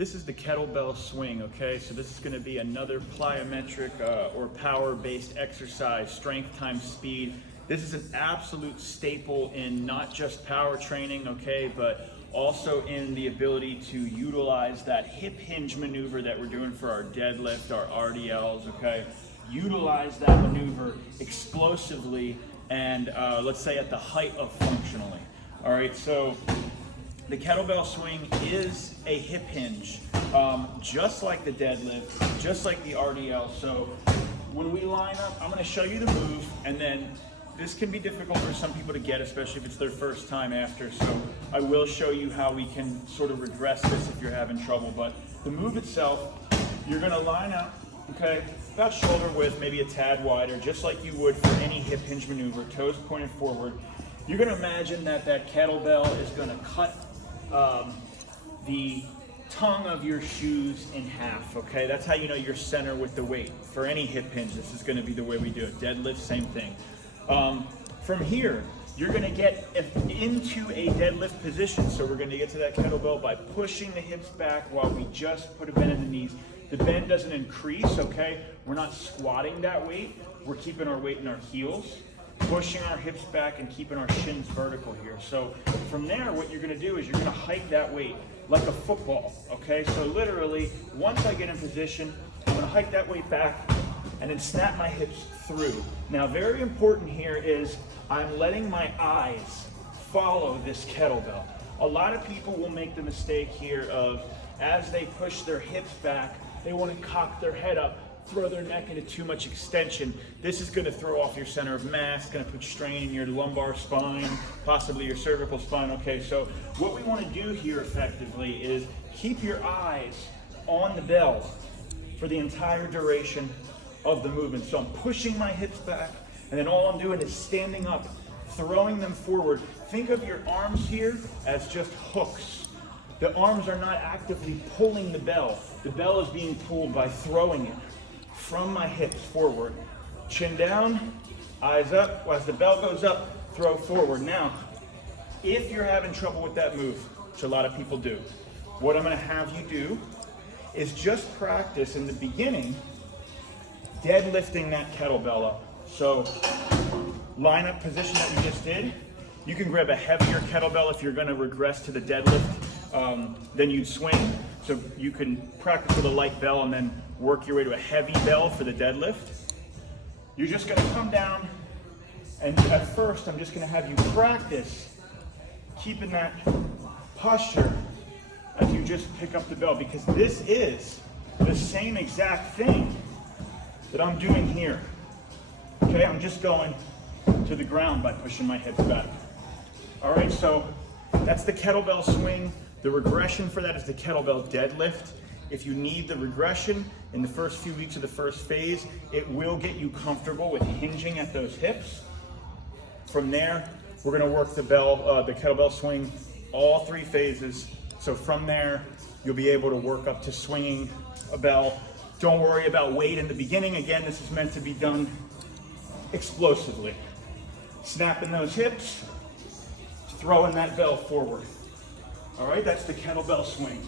This is the kettlebell swing, okay? So this is gonna be another plyometric or power-based exercise, strength times speed. This is an absolute staple in not just power training, okay, but also in the ability to utilize that hip hinge maneuver that we're doing for our deadlift, our RDLs, okay? Utilize that maneuver explosively and let's say at the height of functionally. All right, so the kettlebell swing is a hip hinge, just like the deadlift, just like the RDL. So when we line up, I'm gonna show you the move, and then this can be difficult for some people to get, especially if it's their first time after. So I will show you how we can sort of regress this if you're having trouble. But the move itself, you're gonna line up, okay, about shoulder width, maybe a tad wider, just like you would for any hip hinge maneuver, toes pointed forward. You're gonna imagine that that kettlebell is gonna cut the tongue of your shoes in half, okay? That's how you know you're center with the weight. For any hip hinge, this is gonna be the way we do it. Deadlift, same thing. From here, you're gonna get into a deadlift position. So we're gonna get to that kettlebell by pushing the hips back while we just put a bend in the knees. The bend doesn't increase, okay? We're not squatting that weight. We're keeping our weight in our heels, pushing our hips back and keeping our shins vertical here. So from there, what you're gonna do is you're gonna hike that weight like a football, okay? So literally, once I get in position, I'm gonna hike that weight back and then snap my hips through. Now, very important here is I'm letting my eyes follow this kettlebell. A lot of people will make the mistake here of, as they push their hips back, they wanna cock their head up, throw their neck into too much extension. This is gonna throw off your center of mass, gonna put strain in your lumbar spine, possibly your cervical spine. Okay, so what we wanna do here effectively is keep your eyes on the bell for the entire duration of the movement. So I'm pushing my hips back, and then all I'm doing is standing up, throwing them forward. Think of your arms here as just hooks. The arms are not actively pulling the bell. The bell is being pulled by throwing it from my hips forward. Chin down, eyes up. As the bell goes up, throw forward. Now, if you're having trouble with that move, which a lot of people do, what I'm gonna have you do is just practice in the beginning deadlifting that kettlebell up. So line up position that we just did. You can grab a heavier kettlebell if you're gonna regress to the deadlift, then you'd swing. So you can practice with a light bell and then work your way to a heavy bell for the deadlift. You're just gonna come down, and at first I'm just gonna have you practice keeping that posture as you just pick up the bell, because this is the same exact thing that I'm doing here. Okay, I'm just going to the ground by pushing my hips back. All right, so that's the kettlebell swing. The regression for that is the kettlebell deadlift. If you need the regression in the first few weeks of the first phase, it will get you comfortable with hinging at those hips. From there, we're gonna work the kettlebell swing, all three phases. So from there, you'll be able to work up to swinging a bell. Don't worry about weight in the beginning. Again, this is meant to be done explosively. Snapping those hips, throwing that bell forward. All right, that's the kettlebell swing.